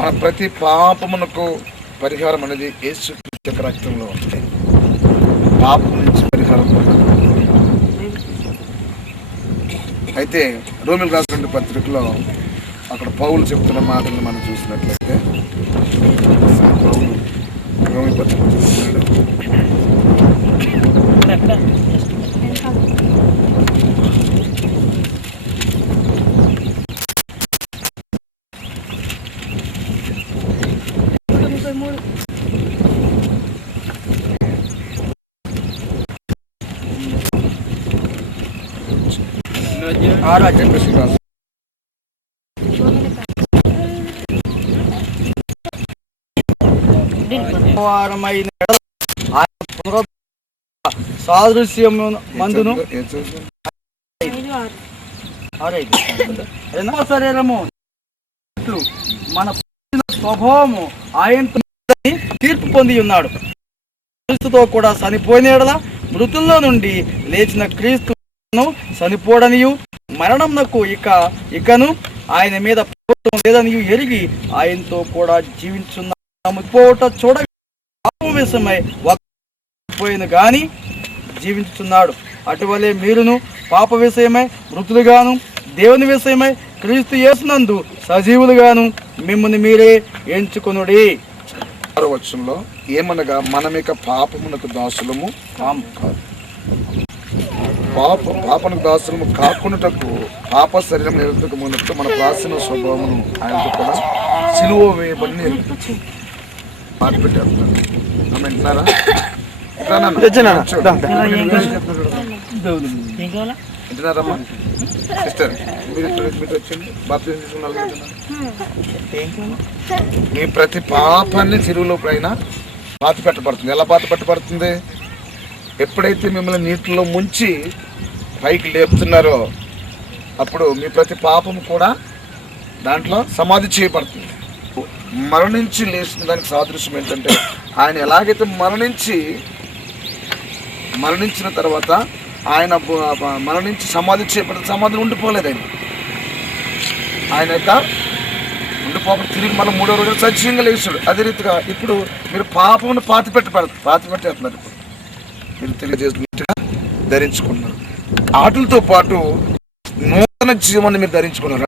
మన ప్రతి పాపమునకు పరిహారం అనేది యేసుక్రీస్తు యొక్క రక్తంలో ఉంటుంది. పాపం నుంచి పరిహారం పొందాలి. అయితే రోమిలకు రాసిన పత్రికలో అక్కడ పౌలు చెప్తున్న మాటలను మనం చూసినట్లయితే, పౌలు రోమి పత్రిక చూస్తున్నాడు. సాదృశ్యం మందును శరీరము మన స్వభావము ఆయన తీర్పు పొంది ఉన్నాడు. క్రీస్తుతో కూడా చనిపోయిన ఎడల మృతుల్లో నుండి లేచిన క్రీస్తును చనిపోడనియు మరణంనకు ఇకను ఆయన మీద ప్రభుత్వం లేదనియు ఎరిగి ఆయనతో కూడా జీవించున్నాము. పోట చూడ పాపం విషయమై పోయిన గాని జీవించుతున్నాడు. అటువలే మీరును పాప విషయమై మృతులుగాను దేవుని విషయమై క్రీస్తు యేసునందు సజీవులుగాను మిమ్మల్ని మీరే ఎంచుకొనుడి. 6వ వచనంలో ఏమనగా మనమిక పాపమునకు దాసులము పాపమునకు దాసులము కాకుండాటకు పాప శరీరం నిరంతరమునకు మన ప్రాచీన స్వభావమును ఆయనతో కూడా సిలువ వేయబడిన పెట్టారు. వింటున్నారా? వింటున్నారమ్మా సిస్టర్? మీరు వచ్చింది బాప్తిజం తీసుకున్నారు. మీ ప్రతి పాపాన్ని చెరువులో పైన పాతి పెట్టబడుతుంది. ఎలా పాతి పెట్టబడుతుంది? ఎప్పుడైతే మిమ్మల్ని నీటిలో ముంచి పైకి లేపుతున్నారో అప్పుడు మీ ప్రతి పాపం కూడా దాంట్లో సమాధి చేయబడుతుంది. మరణించి లేచిన దానికి సాదృశ్యం ఏంటంటే, ఆయన ఎలాగైతే మరణించిన తర్వాత ఆయన మరణించి సమాధి చేయబడిన సమాధిని ఉండిపోలేదు. ఆయన యొక్క ఉండిపోక తిరిగి మళ్ళీ 3వ రోజున సజీవంగా లేచాడు. అదే రీతిగా ఇప్పుడు మీరు పాపమును పాతి పెట్టేస్తున్నారు. ఇప్పుడు మీరు తెలియజేస్తున్నట్టుగా ధరించుకున్నారు. ఆటలతో పాటు నూతన జీవాన్ని మీరు ధరించుకున్నారు.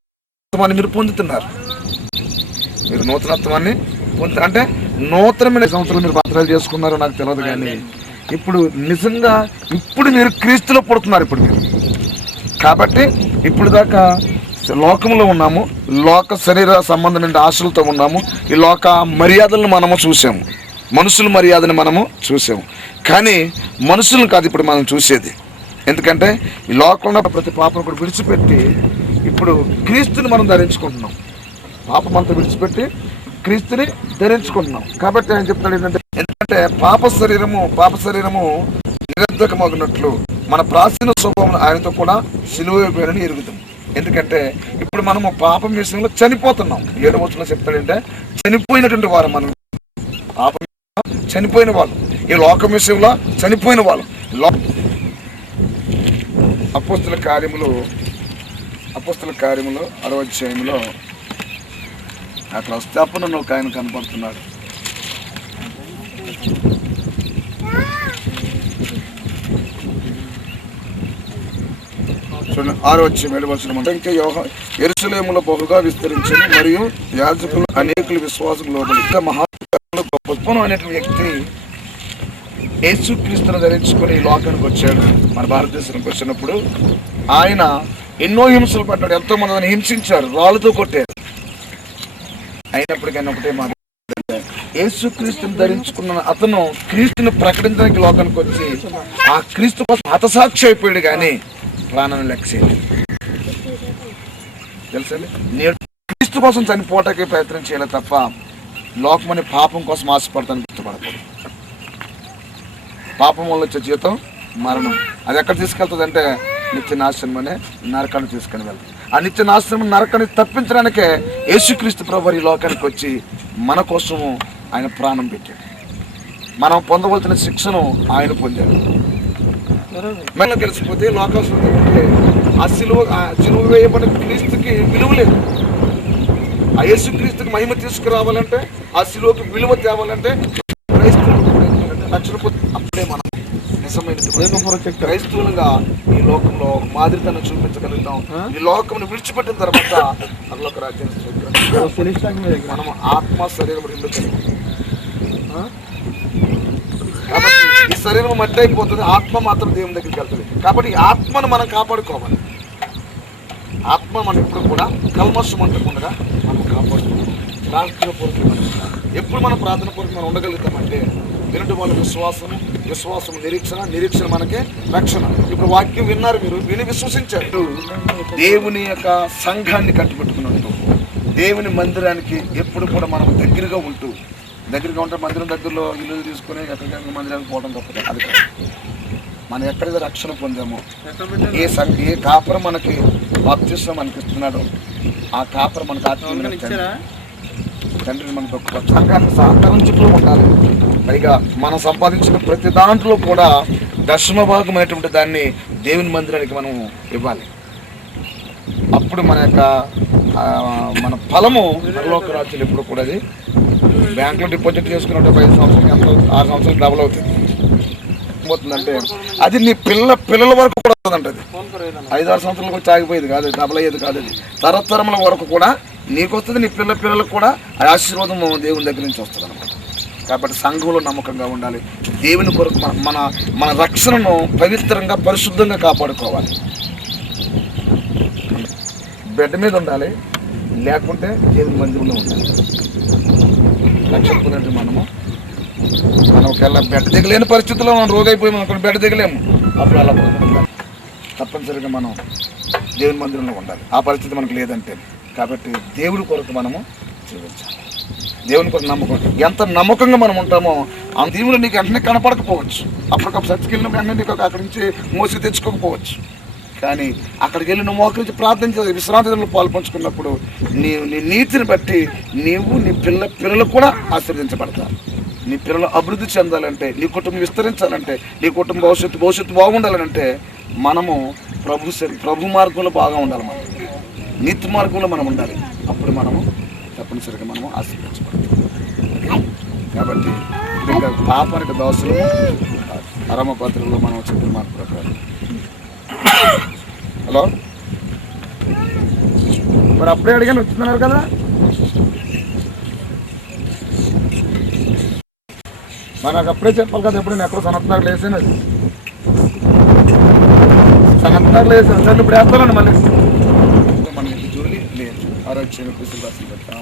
మీరు పొందుతున్నారు. మీరు నూతనత్వాన్ని అంటే నూతనమైన సంవత్సరాలు మీరు పాత్రలు చేసుకున్నారో నాకు తెలియదు, కానీ ఇప్పుడు నిజంగా మీరు క్రీస్తులో పుడుతున్నారు. ఇప్పుడు మీరు కాబట్టి ఇప్పుడు దాకా లోకంలో ఉన్నాము, లోక శరీర సంబంధమైన ఆశలతో ఉన్నాము, ఈ లోక మర్యాదలను మనము చూసాము, మనుషుల మర్యాదను మనము చూసాము. కానీ మనుషులను కాదు ఇప్పుడు మనం చూసేది. ఎందుకంటే ఈ లోకంలో ప్రతి పాపం కూడా విడిచిపెట్టి ఇప్పుడు క్రీస్తుని మనం ధరించుకుంటున్నాం. పాపమంతా విడిచిపెట్టి క్రీస్తుని ధరించుకుంటున్నాం. కాబట్టి ఆయన చెప్తాడు ఎందుకంటే పాప శరీరము నిరర్ధకమగినట్లు మన ప్రాచీన స్వభావం ఆయనతో కూడా సిలువ వేయబడిన ఎరుగుతాం. ఎందుకంటే ఇప్పుడు మనము పాపం విషయంలో చనిపోతున్నాం. 7వ వచనంలో చెప్తాడంటే చనిపోయినటువంటి వారు, మనం పాపం చనిపోయిన వాళ్ళు, ఈ లోకం విషయంలో చనిపోయిన వాళ్ళు. అపోస్తుల కార్యములు 6వ అధ్యాయంలో అట్లా వస్తే అప్పుడు ఒక ఆయన కనపడుతున్నాడు. చూడండి 6వ అధ్యాయం 7వ వచనం అంటే, ఇంకా యెరూషలేములో బహుగా విస్తరించను మరియు యాజకులు అనేకులు విశ్వాసం లోబడి గొప్పను అనేటువంటి వ్యక్తి యేసుక్రీస్తును ధరించుకొని ఈ లోకానికి వచ్చాడు. మన భారతదేశానికి వచ్చినప్పుడు ఆయన ఎన్నో హింసలు పడ్డాడు. ఎంతో మంది హింసించారు, రాళ్ళతో కొట్టారు. అయినప్పటికైనా ఒకటే మాట, యేసుక్రీస్తుని ధరించుకున్న అతను క్రీస్తుని ప్రకటించడానికి లోకానికి వచ్చి ఆ క్రీస్తు కోసం హతసాక్షి అయిపోయాడు, కానీ ప్రాణాన్ని లెక్క చేయలేదు. తెలుసండి, నేను క్రీస్తు కోసం చనిపోవటానికి ప్రయత్నం చేయలేదు తప్ప లోకమని పాపం కోసం ఆశపడతాను గుర్తుపడతాను. పాపం వల్ల వచ్చే జీవితం మరణం. అది ఎక్కడ తీసుకెళ్తుంది అంటే నిత్య నాశనం అనే నరకాన్ని తీసుకుని వెళ్తుంది. ఆ నిత్య నాశనం నరకాన్ని తప్పించడానికే యేసుక్రీస్తు ప్రభువు ఈ లోకానికి వచ్చి మన కోసము ఆయన ప్రాణం పెట్టాడు. మనం పొందవలసిన శిక్షను ఆయన పొందాడు. మనం కలిసిపోతే లోకాసులు ఆ సిలువ వేయబడిన క్రీస్తుకి విలువ లేదు. ఆ యేసుక్రీస్తుకి మహిమ తీసుకురావాలంటే, ఆ శిలువకు విలువ తేవాలంటే రక్షణ అప్పుడే మనం నిజమైన క్రైస్తవులుగా ఈ లోకంలో మాదిరితనం చూపించగలుగుతాం. ఈ లోకంను విడిచిపెట్టిన తర్వాత పరలోక రాజ్యాన్ని మనం ఆత్మ శరీరం రెండు కలిగి. కాబట్టి ఈ శరీరం మట్టి అయిపోతుంది, ఆత్మ మాత్రం దేవుని దగ్గరికి వెళ్తుంది. కాబట్టి ఈ ఆత్మను మనం కాపాడుకోవాలి. ఆత్మ మనం ఎప్పుడు కూడా కల్మషం అంటకుండా మనం కాపాడుకోవాలి. ప్రార్థన పూర్వకంగా ఎప్పుడు మనం ప్రార్థన పూర్వకంగా ఉండగలుగుతామంటే వినటి వాళ్ళ విశ్వాసం నిరీక్షణ మనకే రక్షణ. ఇప్పుడు వాక్యం విన్నారు, మీరు విని విశ్వసించారు. దేవుని యొక్క సంఘాన్ని కట్టుబెట్టుకున్నట్టు దేవుని మందిరానికి ఎప్పుడు కూడా మనం దగ్గరగా ఉంటే మందిరం దగ్గరలో ఇల్లు తీసుకుని ఎక్కడికైనా మందిరానికి పోవడం తప్పదు. అది కాదు. మనం ఎక్కడైతే రక్షణ పొందామో, ఏ కాపురం మనకి బాప్తిస్మం మనకి ఇస్తున్నాడు, ఆ కాపురం మనకు ఆత్మీయ తండ్రిని మనకు సంఘాన్ని సహకరించుతూ ఉండాలి. పైగా మనం సంపాదించిన ప్రతి దాంట్లో కూడా దశమ భాగమైనటువంటి దాన్ని దేవుని మందిరానికి మనం ఇవ్వాలి. అప్పుడు మన ఫలము పరలోక రాజ్యాలు ఎప్పుడు కూడా అది బ్యాంకులో డిపాజిట్ చేసుకున్నట్టు 5 సంవత్సరాలకి ఎంత 6 సంవత్సరాలు డబుల్ అవుతుంది. పోతుందంటే అది నీ పిల్లల వరకు కూడా వస్తుందంట. అది 5-6 సంవత్సరాలకు వచ్చి ఆగిపోయేది కాదు, డబుల్ అయ్యేది కాదు. అది తరతరముల వరకు కూడా నీకు వస్తుంది, నీ పిల్లలకు కూడా ఆ ఆశీర్వాదం దేవుని దగ్గర నుంచి వస్తుంది అనమాట. కాబట్టి సంఘంలో నమ్మకంగా ఉండాలి. దేవుని కొరకు మన రక్షణను పవిత్రంగా పరిశుద్ధంగా కాపాడుకోవాలి. బెడ్ మీద ఉండాలి, లేకుంటే దేవుని మందిరంలో ఉండాలి. రక్షణ పొందంటే మనం ఒకవేళ బెడ్ దిగలేని పరిస్థితుల్లో మనం రోగైపోయి మనం బెడ్ దిగలేము, అప్పుడు అలా ఉండాలి. తప్పనిసరిగా మనం దేవుని మందిరంలో ఉండాలి. ఆ పరిస్థితి మనకు లేదంటే. కాబట్టి దేవుడి కొరకు మనము జీవించాలి. దేవుని కొరకు నమ్మకం ఎంత నమ్మకంగా మనం ఉంటామో ఆ దేవుడు నీకు వెంటనే కనపడకపోవచ్చు. అప్పటికప్పుడు చర్చకి వెళ్ళినప్పుడు వెంటనే నీకు అక్కడి నుంచి మోసి తెచ్చుకోకపోవచ్చు. కానీ అక్కడికి వెళ్ళి నువ్వు మోకరించి ప్రార్థించే విశ్రాంతిలో పాల్పంచుకున్నప్పుడు నీ నీతిని బట్టి నీవు నీ పిల్లలు కూడా ఆశీర్వదించబడతారు. నీ పిల్లలు అభివృద్ధి చెందాలంటే, నీ కుటుంబం విస్తరించాలంటే, నీ కుటుంబ భవిష్యత్తు బాగుండాలంటే మనము ప్రభు మార్గంలో బాగా ఉండాలి. మనం నీతి మార్గంలో మనం ఉండాలి. అప్పుడు మనము తప్పనిసరిగా మనము ఆశీర్వదించబడతాం. కాబట్టి ఇంకా పాపానికి దోషులు అరమపత్రంలో మనం చెప్పిన మాట ప్రకారం. హలో, మరి అప్పుడే అడిగాను వచ్చిస్తున్నారు కదా. మరి నాకు అప్పుడే చెప్పాలి కదా. ఎప్పుడు నేను ఎక్కడో సనత్నాలు వేసాను, సనత్నాలు వేసాను సార్. ఇప్పుడు వేస్తానండి మళ్ళీ. మనకి జోలి లేదు. ఆరోగ్య రాసి పెట్టాం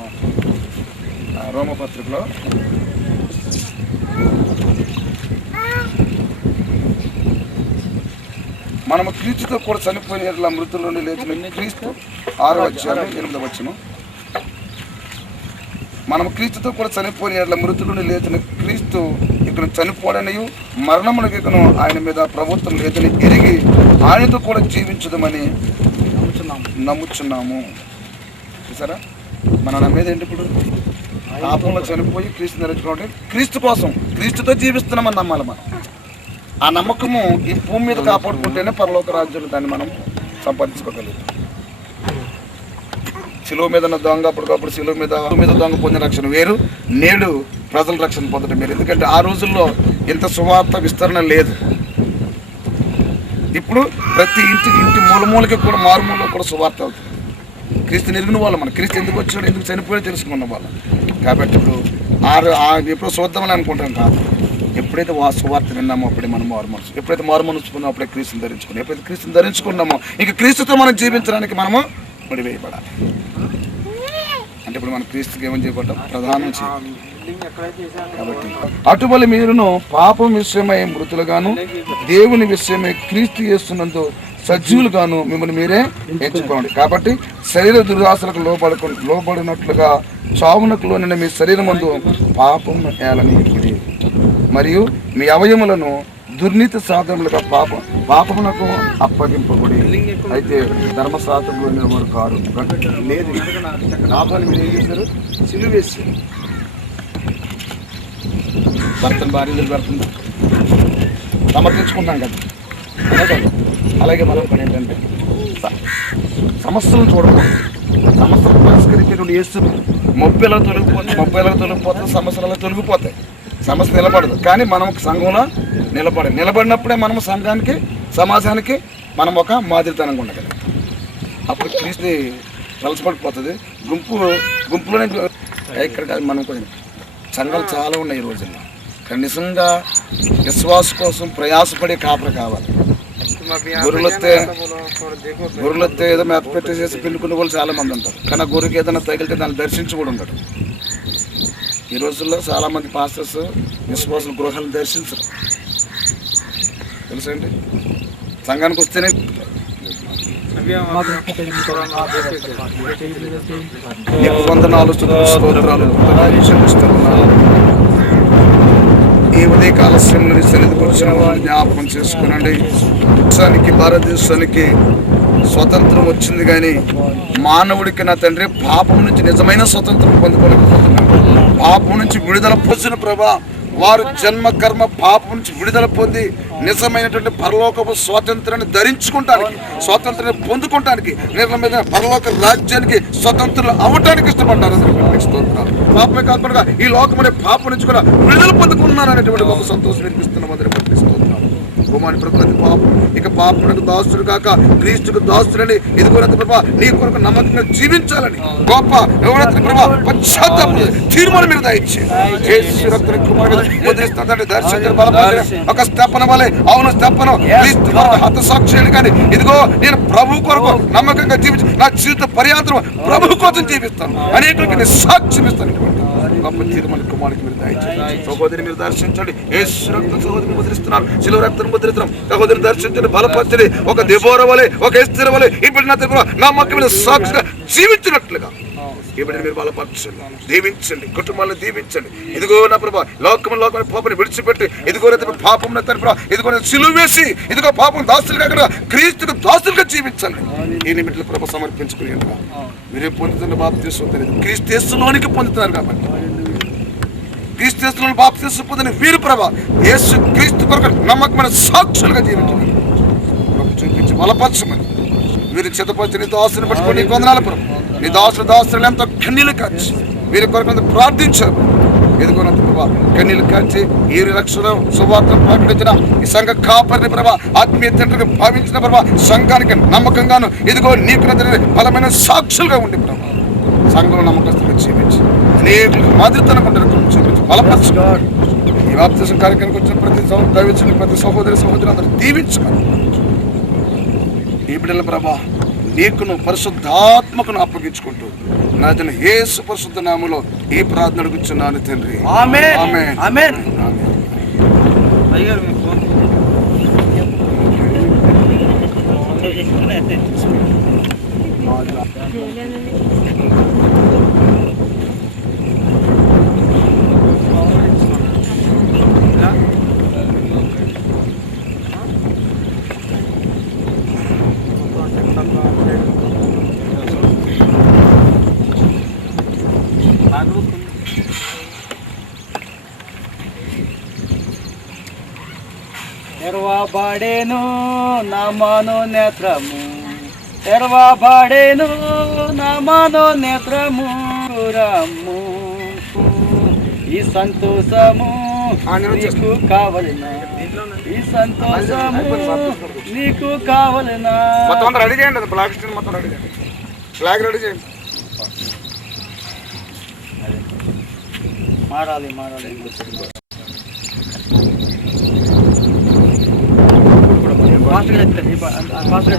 రోమపత్రికలో. మనము క్రీస్తుతో కూడా చనిపోయిన మృతుల నుండి లేచిన క్రీస్తు 6వ అధ్యాయం 8వ వచనం. మనము క్రీస్తుతో కూడా చనిపోయిన మృతుల నుండి లేచిన క్రీస్తు ఇక్కడ చనిపోవడనియు మరణమునకు ఇకను ఆయన మీద ప్రభుత్వం లేదని ఎరిగి ఆయనతో కూడా జీవించదమని నమ్ముచున్నాము. చూసారా, మనం నమ్మేది ఏంటి? ఇప్పుడు పాపంలో చనిపోయి క్రీస్తు నెరవేర్చుకోవడం, క్రీస్తు కోసం క్రీస్తుతో జీవిస్తున్నామని నమ్మాలి. మనం ఆ నమ్మకము ఈ భూమి మీద కాపాడుకుంటేనే పరలోక రాజ్యాలు దాన్ని మనం సంపాదించుకోగలుగుతాం. శిలువ మీద దొంగ అప్పటికప్పుడు శిలువ మీద దొంగ పొందిన రక్షణ వేరు, నేడు ప్రజల రక్షణ పొందడం వేరు. ఎందుకంటే ఆ రోజుల్లో ఇంత సువార్త విస్తరణ లేదు. ఇప్పుడు ప్రతి ఇంటి మూలమూలకి కూడా మారుమూలలో కూడా సువార్త అవుతుంది. క్రీస్తు ఎరిగిన వాళ్ళు, మన క్రీస్తు ఎందుకు వచ్చాడు, ఎందుకు చనిపోయాడో తెలుసుకున్న వాళ్ళు. కాబట్టి ఇప్పుడు ఎప్పుడు చూద్దామని అనుకుంటాం కాదు. ఎప్పుడైతే సువార్త విన్నామో అప్పుడే మనం మారుమనసు, ఎప్పుడైతే మారుమనసుకున్నామో అప్పుడే క్రీస్తుని ధరించుకున్నాం. ఎప్పుడైతే క్రీస్తుని ధరించుకున్నామో ఇంక క్రీస్తుతో మనం జీవించడానికి మనము ముడివేయబడాలి. అంటే ఇప్పుడు మన క్రీస్తుకి ఏమని చేయబడ్డాం? ప్రధానం చేయాలి. కాబట్టి అటువల మీరును పాపం విషయమై మృతులుగాను దేవుని విషయమై క్రీస్తు యేసునందు సజీవులుగాను మిమ్మల్ని మీరే ఎంచుకోండి. కాబట్టి శరీర దురాశలకు లోబడినట్లుగా చావునకు లోనైన మీ శరీరమందు పాపం ఏలనీయకుడి, మరియు మీ అవయములను దుర్నీతి సాధనలుగా పాపమునకు అప్పగింపబడి. అయితే ధర్మశాస్త్రంలో వారు కారు లేదు. పాపాన్ని మీరు ఏం చేశారు? సిలువ వేశారు. భర్తను భార్యలు భర్తను సమర్థించుకుంటాం కదా. అలాగే మనం పని ఏంటంటే సమస్యలను చూడకూడదు. సమస్యలు పరిష్కరించేటువంటి యేసు ముప్పై ఎలా తొలగిపోతే సమస్యలు తొలగిపోతాయి. సమస్య నిలబడదు, కానీ మనం సంఘంలో నిలబడినప్పుడే మనం సంఘానికి సమాజానికి మనం ఒక మాదిరితనంగా ఉండగలం. అప్పుడు క్రీస్తు కలసపడిపోతుంది. గుంపులోనే ఇక్కడ కాదు, మనం కొంచెం సంఘాలు చాలా ఉన్నాయి ఈ రోజుల్లో. నిజంగా విశ్వాస కోసం ప్రయాసపడే కాపరి కావాలి. గొర్రెలొస్తే ఏదో మేత పెట్టేసేసి పిండుకునే వాళ్ళు చాలా మంది ఉంటారు, కానీ గొర్రెకి ఏదైనా తగిలితే దాన్ని దర్శించి కూడా ఉంటాడు. ఈ రోజుల్లో చాలా మంది పాస్టర్స్ విశ్వాసుల గృహాలను దర్శించరు, తెలుసండి. సంఘానికి వస్తేనే నీకు వందనాలు, స్తోత్రాలు, ఈ ఉదయకాల శ్రమని సన్నిధికి వచ్చిన వాళ్ళు జ్ఞాపకం చేసుకునండి. భారతదేశానికి స్వతంత్రం వచ్చింది, కానీ మానవుడికి నా తండ్రి పాపం నుంచి నిజమైన స్వతంత్రం పొందుకోలేకపోతున్నాడు. పాపం నుంచి విడుదల పొందిన ప్రభా, వారు జన్మ కర్మ పాపం నుంచి విడుదల పొంది నిజమైనటువంటి పరలోకపు స్వాతంత్రాన్ని ధరించుకుంటానికి, స్వాతంత్రాన్ని పొందుకోవటానికి, నిర్మమైన పరలోక రాజ్యానికి స్వతంత్రులు అవ్వటానికి ఇష్టపడ్డారు. పాపమే కాకుండా ఈ లోకమనే పాపం నుంచి కూడా విడుదల పొందుకున్నారు అనేటువంటి గొప్ప సంతోషం నిర్మిస్తున్నాం. అందరూ పట్టిస్తున్నాం. కుమారి ప్రతి పాపం ఇక పాపమునకు దాసుడు కాక క్రీస్తుకు దాసుడని ఎదుగునంత ప్రభా నీ కొరకు నమ్మకంగా జీవించాలని గొప్ప ఎవరైతే ప్రభా పశ్చాత్తాప తీర్మానం మీద ముద్రిస్తుందంటే దర్శకులు బలపరిచిన ఒక స్తెప్పన వలె, అవును స్తెప్పను క్రీస్తు కొరకు హతసాక్షి కానీ ఇదిగో నేను ప్రభు కొరకు నమ్మకంగా జీవించి నా జీవిత పర్యాంతరం ప్రభు కోసం జీవిస్తాను, అనేకులకి నేను సాక్ష్యం ఇస్తాను. గొప్ప తీర్మానం కుమారుడికి మీరు దయచేయండి. సహోదరి మీరు దర్శించండి. యేసు రక్తం సహోదరిని ముద్రిస్తున్నారు, శిలువ రక్తం ముద్రిస్తున్నాం. సహోదరిని దర్శించండి, బలపరచండి. ఒక దెబోరా వలె, ఒక ఎస్తేరు వలె ఈ బిడ్డ నమ్మకమైన సాక్షిగా జీవించినట్లుగా ఈ బిడ్డని మీరు బలపరచండి, దీవించండి, కుటుంబాలను దీవించండి. ఇదిగో నా ప్రభా లోకం పాపని విడిచిపెట్టి ఇదిగో పాపం ఇదిగో సిలువ వేసి ఇదిగో పాపం దాస్తులు కాకుండా క్రీస్తుకు దాస్తులుగా జీవించండి. ఈ నిమిట్లు ప్రభ సమర్పించుకుని మీరే పొందుతున్న బాప్తీసం తెలియదు, క్రీస్తులోనికి పొందుతున్నారు కాబట్టి క్రీస్తులో బాప్తీసం పొందిన వీరు ప్రభ యేసు క్రీస్తు కొరకు నమ్మకమైన సాక్షులుగా జీవించండి. చూపించి బలపరచమని వీరు చిత్తపరిచి నీ దాసుని పట్టుకొని నీకు వందనాలు ప్రభు. నీ దాసులు ఎంతో కన్నీళ్ళు కాచి వీరి కొరకు ప్రార్థించారు. ఎదుగునంత ప్రభా కన్నీళ్ళు కాచి ఈ రక్షణ సువార్తను ప్రకటించిన ఈ సంఘ కాపరిని ప్రభా ఆత్మీయ తండ్రిని భావించిన ప్రభా సంఘానికి నమ్మకంగాను ఇదిగో నీకు బలమైన సాక్షులుగా ఉండి ప్రభా సంఘంలో నమ్మకస్తులుగా జీవించి అనేకులకు మాదిరితనం చూపించి బలపరచు. ఈ బాప్తిసం కార్యక్రమానికి వచ్చిన ప్రతి సహోదరి అందరూ దీవించుకోవాలి. ఈ బిడ్డల ప్రభా నీకును పరిశుద్ధాత్మకును అప్పగించుకుంటూ నా తన యేసు పరిశుద్ధ నామములో ఈ ప్రార్థన అడుగుచున్నాను తండ్రి. ఆమేన్. ఆమేన్. తెరవబడేను నా మనోనేత్రము, తెరవబడేను నా మనోనేత్రము, రమ్ము ఈ సంతోషము నీకు కావలనా, ఈ సంతోషము నీకు కావలనా. మొత్తం రెడీ చేయండి, బ్లాక్ స్క్రీన్ మొత్తం రెడీ చేయండి, ఫ్లాగ్ రెడీ చేయండి. మారాలి ఫాస్ట్గా